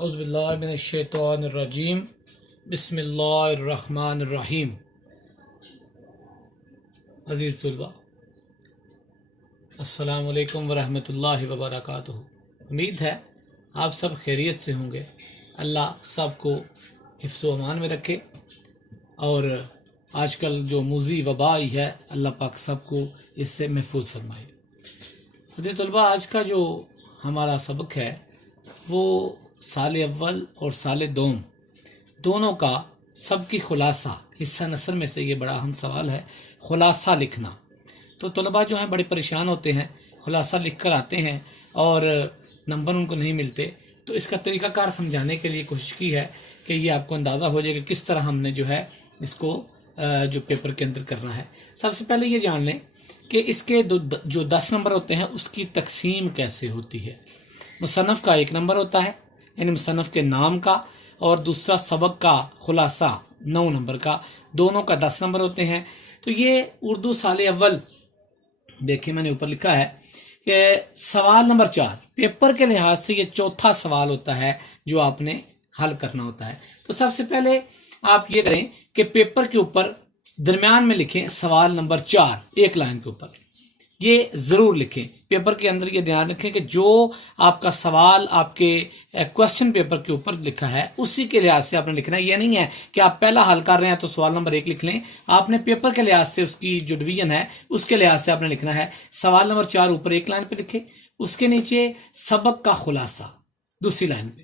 اعوذ باللہ من الشیطان الرجیم بسم اللہ الرحمن الرحیم۔ عزیز طلبہ، السلام علیکم ورحمۃ اللہ وبرکاتہ۔ امید ہے آپ سب خیریت سے ہوں گے۔ اللہ سب کو حفظ و امان میں رکھے، اور آج کل جو موذی وبا آئی ہے، اللہ پاک سب کو اس سے محفوظ فرمائے۔ عزیز طلبہ، آج کا جو ہمارا سبق ہے وہ سال اول اور سال دوم دونوں کا سب کی خلاصہ حصہ نثر میں سے یہ بڑا اہم سوال ہے، خلاصہ لکھنا۔ تو طلباء جو ہیں بڑے پریشان ہوتے ہیں، خلاصہ لکھ کر آتے ہیں اور نمبر ان کو نہیں ملتے۔ تو اس کا طریقہ کار سمجھانے کے لیے کوشش کی ہے کہ یہ آپ کو اندازہ ہو جائے کہ کس طرح ہم نے جو ہے اس کو جو پیپر کے اندر کرنا ہے۔ سب سے پہلے یہ جان لیں کہ اس کے جو 10 نمبر ہوتے ہیں اس کی تقسیم کیسے ہوتی ہے۔ مصنف کا 1 نمبر ہوتا ہے، یعنی مصنف کے نام کا، اور دوسرا سبق کا خلاصہ 9 نمبر کا، دونوں کا 10 نمبر ہوتے ہیں۔ تو یہ اردو سال اول، دیکھیں میں نے اوپر لکھا ہے کہ سوال نمبر 4 پیپر کے لحاظ سے یہ چوتھا سوال ہوتا ہے جو آپ نے حل کرنا ہوتا ہے۔ تو سب سے پہلے آپ یہ کریں کہ پیپر کے اوپر درمیان میں لکھیں سوال نمبر 4 ایک لائن کے اوپر، یہ ضرور لکھیں۔ پیپر کے اندر یہ دھیان رکھیں کہ جو آپ کا سوال آپ کے کوسچن پیپر کے اوپر لکھا ہے اسی کے لحاظ سے آپ نے لکھنا ہے۔ یہ نہیں ہے کہ آپ پہلا حل کر رہے ہیں تو سوال نمبر 1 لکھ لیں، آپ نے پیپر کے لحاظ سے اس کی جو ڈویژن ہے اس کے لحاظ سے آپ نے لکھنا ہے۔ سوال نمبر 4 اوپر ایک لائن پہ لکھیں، اس کے نیچے سبق کا خلاصہ دوسری لائن پہ،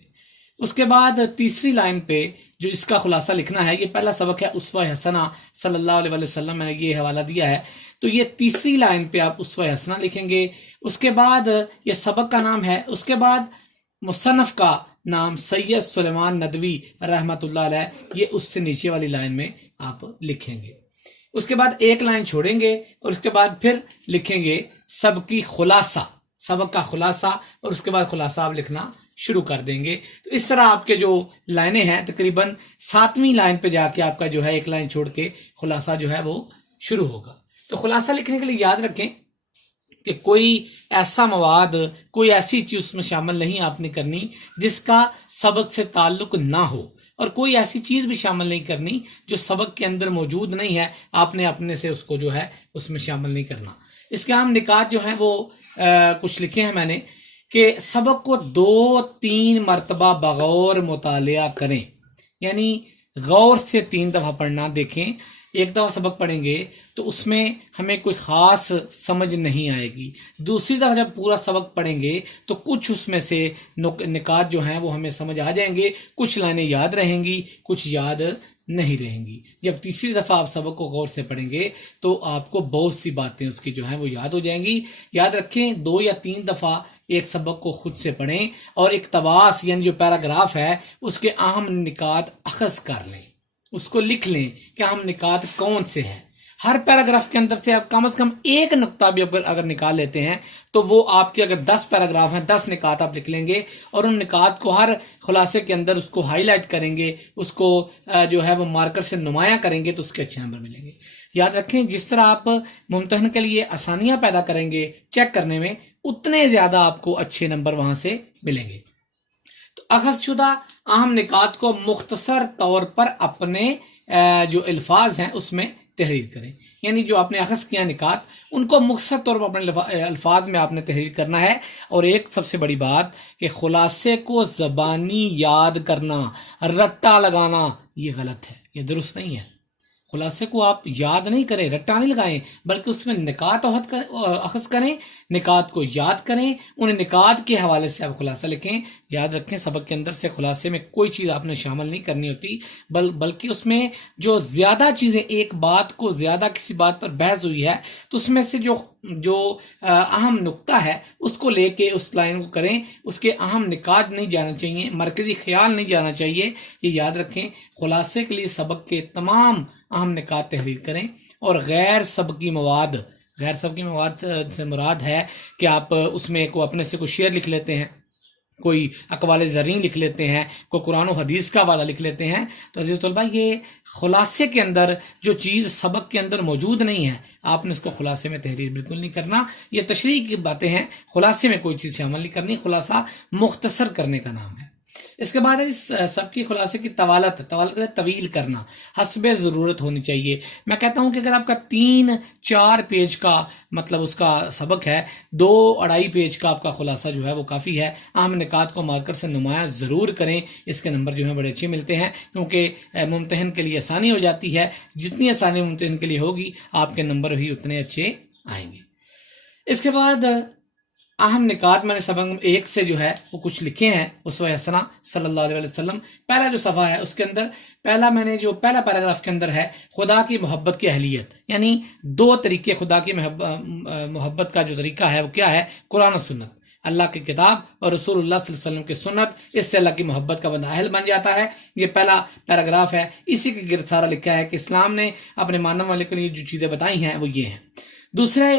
اس کے بعد تیسری لائن پہ جو اس کا خلاصہ لکھنا ہے، یہ پہلا سبق ہے اسوہ حسنہ صلی اللہ علیہ وسلم، میں نے یہ حوالہ دیا ہے، تو یہ تیسری لائن پہ آپ اسوہ حسنہ لکھیں گے۔ اس کے بعد یہ سبق کا نام ہے، اس کے بعد مصنف کا نام سید سلیمان ندوی رحمۃ اللہ علیہ، یہ اس سے نیچے والی لائن میں آپ لکھیں گے۔ اس کے بعد ایک لائن چھوڑیں گے اور اس کے بعد پھر لکھیں گے سبق کی خلاصہ، سبق کا خلاصہ، اور اس کے بعد خلاصہ آپ لکھنا شروع کر دیں گے۔ تو اس طرح آپ کے جو لائنیں ہیں تقریباً 7ویں لائن پہ جا کے آپ کا جو ہے ایک لائن چھوڑ کے خلاصہ جو ہے وہ شروع ہوگا۔ تو خلاصہ لکھنے کے لیے یاد رکھیں کہ کوئی ایسا مواد، کوئی ایسی چیز اس میں شامل نہیں آپ نے کرنی جس کا سبق سے تعلق نہ ہو، اور کوئی ایسی چیز بھی شامل نہیں کرنی جو سبق کے اندر موجود نہیں ہے، آپ نے اپنے سے اس کو جو ہے اس میں شامل نہیں کرنا۔ اس کے عام نکات جو ہیں وہ کچھ لکھے ہیں میں نے کہ سبق کو 2-3 مرتبہ بغور مطالعہ کریں، یعنی غور سے 3 دفعہ پڑھنا۔ دیکھیں، ایک دفعہ سبق پڑھیں گے تو اس میں ہمیں کوئی خاص سمجھ نہیں آئے گی، دوسری دفعہ جب پورا سبق پڑھیں گے تو کچھ اس میں سے نکات جو ہیں وہ ہمیں سمجھ آ جائیں گے، کچھ لائنیں یاد رہیں گی، کچھ یاد نہیں رہیں گی۔ جب تیسری دفعہ آپ سبق کو غور سے پڑھیں گے تو آپ کو بہت سی باتیں اس کی جو ہیں وہ یاد ہو جائیں گی۔ یاد رکھیں 2 یا 3 دفعہ ایک سبق کو خود سے پڑھیں، اور اقتباس یعنی جو پیراگراف ہے اس کے اہم نکات اخذ کر لیں، اس کو لکھ لیں کہ اہم نکات کون سے ہیں۔ ہر پیراگراف کے اندر سے آپ کم از کم ایک نقطہ بھی اگر نکال لیتے ہیں تو وہ آپ کے، اگر 10 پیراگراف ہیں 10 نکات آپ لکھ لیں گے، اور ان نکات کو ہر خلاصے کے اندر اس کو ہائی لائٹ کریں گے، اس کو جو ہے وہ مارکر سے نمایاں کریں گے تو اس کے اچھے نمبر ملیں گے۔ یاد رکھیں جس طرح آپ ممتحن کے لیے آسانیاں پیدا کریں گے چیک کرنے میں، اتنے زیادہ آپ کو اچھے نمبر وہاں سے ملیں گے۔ تو اخذ شدہ اہم نکات کو مختصر طور پر اپنے جو الفاظ ہیں اس میں تحریر کریں، یعنی جو آپ نے اخذ کیا نکات ان کو مختصر طور پر اپنے الفاظ میں آپ نے تحریر کرنا ہے۔ اور ایک سب سے بڑی بات کہ خلاصے کو زبانی یاد کرنا، رٹا لگانا، یہ غلط ہے، یہ درست نہیں ہے۔ خلاصے کو آپ یاد نہیں کریں، رٹا نہیں لگائیں، بلکہ اس میں نکات اخذ کریں، نکات کو یاد کریں، ان نکات کے حوالے سے آپ خلاصہ لکھیں۔ یاد رکھیں سبق کے اندر سے خلاصے میں کوئی چیز آپ نے شامل نہیں کرنی ہوتی، بلکہ اس میں جو زیادہ چیزیں، ایک بات کو زیادہ کسی بات پر بحث ہوئی ہے تو اس میں سے جو اہم نقطہ ہے اس کو لے کے اس لائن کو کریں، اس کے اہم نکات نہیں جانا چاہیے، مرکزی خیال نہیں جانا چاہیے، یہ یاد رکھیں۔ خلاصے کے لیے سبق کے تمام اہم نکات تحریر کریں، اور غیر سبقی مواد سے مراد ہے کہ آپ اس میں کو اپنے سے کوئی شعر لکھ لیتے ہیں، کوئی اقوال زرین لکھ لیتے ہیں، کوئی قرآن و حدیث کا حوالہ لکھ لیتے ہیں، تو عزیز طلبہ یہ خلاصے کے اندر جو چیز سبق کے اندر موجود نہیں ہے آپ نے اس کو خلاصے میں تحریر بالکل نہیں کرنا۔ یہ تشریح کی باتیں ہیں، خلاصے میں کوئی چیز شامل نہیں کرنی، خلاصہ مختصر کرنے کا نام ہے۔ اس کے بعد ہے سب کی خلاصے کی طوالت ہے طویل کرنا، حسب ضرورت ہونی چاہیے۔ میں کہتا ہوں کہ اگر آپ کا 3-4 پیج کا مطلب اس کا سبق ہے، 2-2.5 پیج کا آپ کا خلاصہ جو ہے وہ کافی ہے۔ اہم نکات کو مارکر سے نمایاں ضرور کریں، اس کے نمبر جو ہیں بڑے اچھے ملتے ہیں، کیونکہ ممتحن کے لیے آسانی ہو جاتی ہے۔ جتنی آسانی ممتحن کے لیے ہوگی آپ کے نمبر بھی اتنے اچھے آئیں گے۔ اس کے بعد اہم نکات میں نے سبق 1 سے جو ہے وہ کچھ لکھے ہیں۔ اسوہ حسنہ صلی اللہ علیہ وسلم، پہلا جو صفحہ ہے اس کے اندر پہلا پیراگراف کے اندر ہے خدا کی محبت کی اہلیت، یعنی 2 طریقے خدا کی محبت کا جو طریقہ ہے وہ کیا ہے؟ قرآن و سنت، اللہ کی کتاب اور رسول اللہ صلی اللہ علیہ وسلم کی سنت، اس سے اللہ کی محبت کا بندہ اہل بن جاتا ہے۔ یہ پہلا پیراگراف ہے، اسی کے گرد سارا لکھا ہے کہ اسلام نے اپنے ماننے والے کے لیے جو چیزیں بتائی ہیں وہ یہ ہیں۔ دوسرے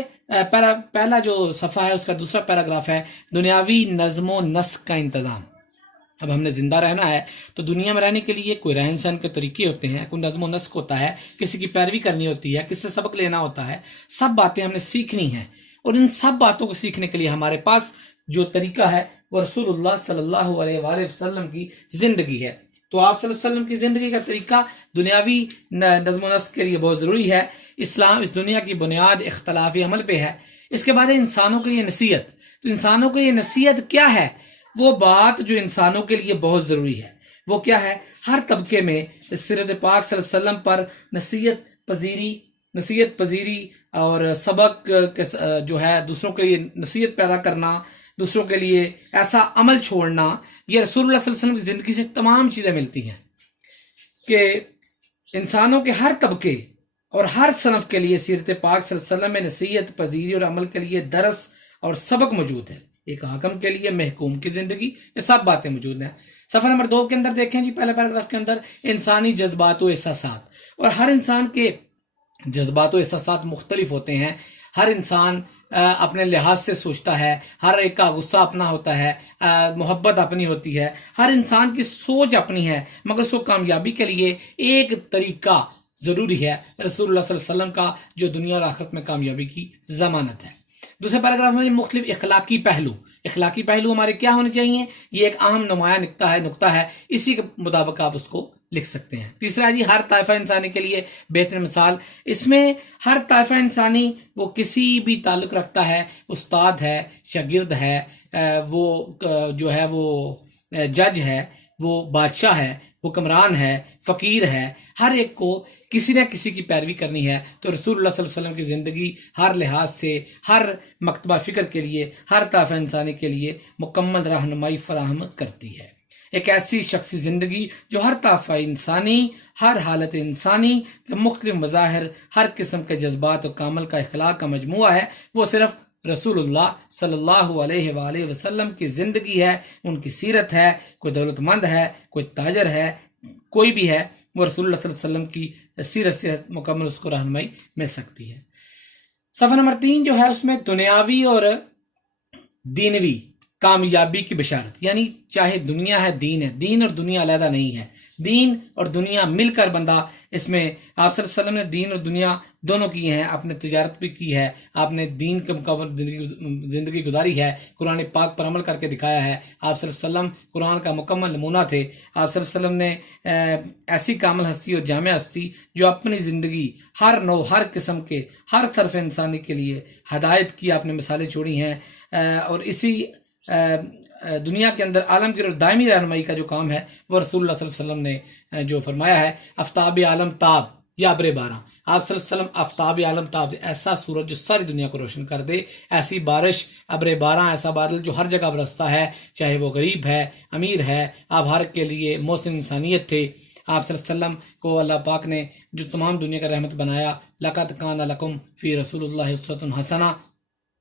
پہلا جو صفحہ ہے اس کا دوسرا پیراگراف ہے دنیاوی نظم و نسق کا انتظام۔ اب ہم نے زندہ رہنا ہے تو دنیا میں رہنے کے لیے کوئی رہن سہن کے طریقے ہوتے ہیں، کوئی نظم و نسق ہوتا ہے، کسی کی پیروی کرنی ہوتی ہے، کس سے سبق لینا ہوتا ہے، سب باتیں ہم نے سیکھنی ہیں، اور ان سب باتوں کو سیکھنے کے لیے ہمارے پاس جو طریقہ ہے وہ رسول اللہ صلی اللہ علیہ وآلہ وسلم کی زندگی ہے۔ تو آپ صلی اللہ علیہ وسلم کی زندگی کا طریقہ دنیاوی نظم و نسق کے لیے بہت ضروری ہے۔ اسلام اس دنیا کی بنیاد اختلافی عمل پہ ہے۔ اس کے بعد انسانوں کے لیے نصیحت، تو انسانوں کے لیے نصیحت کیا ہے؟ وہ بات جو انسانوں کے لیے بہت ضروری ہے وہ کیا ہے؟ ہر طبقے میں سیرت پاک صلی اللہ علیہ وسلم پر نصیحت پذیری اور سبق جو ہے دوسروں کے لیے نصیحت پیدا کرنا، دوسروں کے لیے ایسا عمل چھوڑنا، یہ رسول اللہ صلی اللہ علیہ وسلم کی زندگی سے تمام چیزیں ملتی ہیں کہ انسانوں کے ہر طبقے اور ہر صنف کے لیے سیرت پاک صلی اللہ علیہ وسلم میں نصیحت پذیری اور عمل کے لیے درس اور سبق موجود ہے۔ ایک حاکم کے لیے محکوم کی زندگی، یہ سب باتیں موجود ہیں۔ صفحہ نمبر 2 کے اندر دیکھیں جی، پہلے پیراگراف کے اندر انسانی جذبات و احساسات، اور ہر انسان کے جذبات و احساسات مختلف ہوتے ہیں۔ ہر انسان اپنے لحاظ سے سوچتا ہے، ہر ایک کا غصہ اپنا ہوتا ہے، محبت اپنی ہوتی ہے، ہر انسان کی سوچ اپنی ہے، مگر اس کو کامیابی کے لیے ایک طریقہ ضروری ہے، رسول اللہ صلی اللہ علیہ وسلم کا، جو دنیا اور آخرت میں کامیابی کی ضمانت ہے۔ دوسرے پیراگراف میں مختلف اخلاقی پہلو ہمارے کیا ہونے چاہیے، یہ ایک اہم نمایاں نقطہ ہے، اسی کے مطابق آپ اس کو لکھ سکتے ہیں۔ تیسرا جی، ہر طائفہ انسانی کے لیے بہترین مثال۔ اس میں ہر طائفہ انسانی وہ کسی بھی تعلق رکھتا ہے، استاد ہے، شاگرد ہے، وہ جو ہے وہ جج ہے، وہ بادشاہ ہے، حکمران ہے، فقیر ہے، ہر ایک کو کسی نہ کسی کی پیروی کرنی ہے۔ تو رسول اللہ صلی اللہ علیہ وسلم کی زندگی ہر لحاظ سے، ہر مکتبہ فکر کے لیے، ہر طائفہ انسانی کے لیے مکمل رہنمائی فراہم کرتی ہے۔ ایک ایسی شخصی زندگی جو ہر طائفہ انسانی، ہر حالت انسانی کے مختلف مظاہر، ہر قسم کے جذبات و کامل کا اخلاق کا مجموعہ ہے، وہ صرف رسول اللہ صلی اللہ علیہ وآلہ وسلم کی زندگی ہے، ان کی سیرت ہے۔ کوئی دولت مند ہے، کوئی تاجر ہے، کوئی بھی ہے، وہ رسول اللہ صلی اللہ علیہ وسلم کی سیرت سے مکمل اس کو رہنمائی مل سکتی ہے۔ صفحہ نمبر 3 جو ہے اس میں دنیاوی اور دینوی کامیابی کی بشارت، یعنی چاہے دنیا ہے، دین اور دنیا علیحدہ نہیں ہے، دین اور دنیا مل کر بندہ، اس میں آپ صلی اللہ علیہ وسلم نے دین اور دنیا دونوں کی ہیں، آپ نے تجارت بھی کی ہے، آپ نے دین کے مقابل زندگی گزاری ہے، قرآن پاک پر عمل کر کے دکھایا ہے۔ آپ صلی اللہ علیہ وسلم قرآن کا مکمل نمونہ تھے۔ آپ صلی اللہ علیہ وسلم نے ایسی کامل ہستی اور جامع ہستی جو اپنی زندگی ہر نوع، ہر قسم کے، ہر طرف انسانی کے لیے ہدایت کی آپ نے مثالیں چھوڑی ہیں، اور اسی دنیا کے اندر عالمگیر اور دائمی رہنمائی کا جو کام ہے وہ رسول اللہ صلی اللہ علیہ وسلم نے جو فرمایا ہے، آفتاب عالم تاب یا ابر بارہ۔ آپ صلی اللہ علیہ وسلم آفتاب عالم تاب، ایسا سورج جو ساری دنیا کو روشن کر دے، ایسی بارش ابر بارہ، ایسا بادل جو ہر جگہ برستا ہے، چاہے وہ غریب ہے، امیر ہے، آپ ہر کے لیے محسن انسانیت تھے۔ آپ صلی اللہ علیہ وسلم کو اللہ پاک نے جو تمام دنیا کا رحمت بنایا، لقد کان لکم فی رسول اللہ اسوۃ حسنہ۔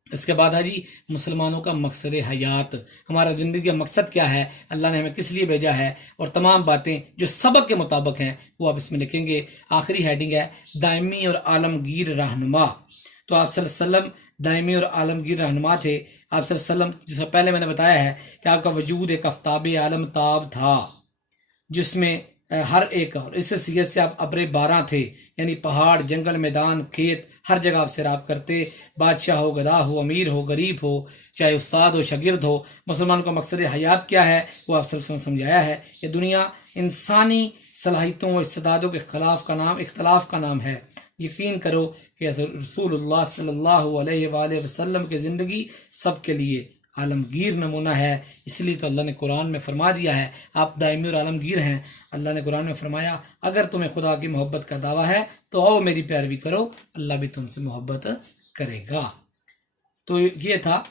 اس کے بعد ہے جی مسلمانوں کا مقصد حیات، ہمارا زندگی کا مقصد کیا ہے، اللہ نے ہمیں کس لیے بھیجا ہے، اور تمام باتیں جو سبق کے مطابق ہیں وہ آپ اس میں لکھیں گے۔ آخری ہیڈنگ ہے دائمی اور عالمگیر رہنما۔ تو آپ صلی اللہ علیہ وسلم دائمی اور عالمگیر رہنما تھے۔ آپ صلی اللہ علیہ وسلم، جس سے پہلے میں نے بتایا ہے کہ آپ کا وجود ایک آفتاب عالم تاب تھا، جس میں ہر ایک اور اس سیرت سے آپ ابر باراں تھے، یعنی پہاڑ، جنگل، میدان، کھیت، ہر جگہ آپ سیراب کرتے، بادشاہ ہو، گدا ہو، امیر ہو، غریب ہو، چاہے استاد ہو، شاگرد ہو، مسلمان کا مقصد حیات کیا ہے وہ آپ سب سمجھایا ہے۔ یہ دنیا انسانی صلاحیتوں و استعدادوں کے اختلاف کا نام ہے۔ یقین کرو کہ رسول اللہ صلی اللہ علیہ وآلہ وسلم کی زندگی سب کے لیے عالمگیر نمونہ ہے۔ اس لیے تو اللہ نے قرآن میں فرما دیا ہے، آپ دائمی اور عالمگیر ہیں۔ اللہ نے قرآن میں فرمایا اگر تمہیں خدا کی محبت کا دعویٰ ہے تو آؤ میری پیروی کرو، اللہ بھی تم سے محبت کرے گا۔ تو یہ تھا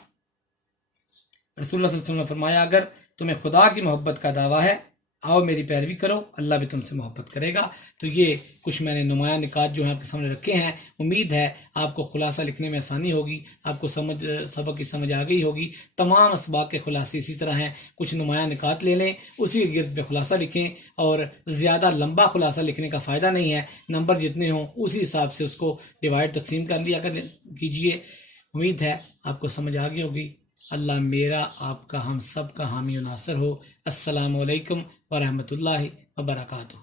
رسول اللہ صلی اللہ علیہ وسلم نے فرمایا اگر تمہیں خدا کی محبت کا دعویٰ ہے آؤ میری پیروی کرو، اللہ بھی تم سے محبت کرے گا۔ تو یہ کچھ میں نے نمایاں نکات جو ہیں آپ کے سامنے رکھے ہیں، امید ہے آپ کو خلاصہ لکھنے میں آسانی ہوگی، آپ کو سبق کی سمجھ آ گئی ہوگی۔ تمام اسباق کے خلاصے اسی طرح ہیں، کچھ نمایاں نکات لے لیں، اسی کے گرد پہ خلاصہ لکھیں، اور زیادہ لمبا خلاصہ لکھنے کا فائدہ نہیں ہے، نمبر جتنے ہوں اسی حساب سے اس کو تقسیم کر لیا کیجئے۔ امید ہے آپ کو سمجھ آ گئی ہوگی۔ اللہ میرا آپ کا ہم سب کا حامی و ناصر ہو۔ السلام علیکم ورحمۃ اللہ وبرکاتہ۔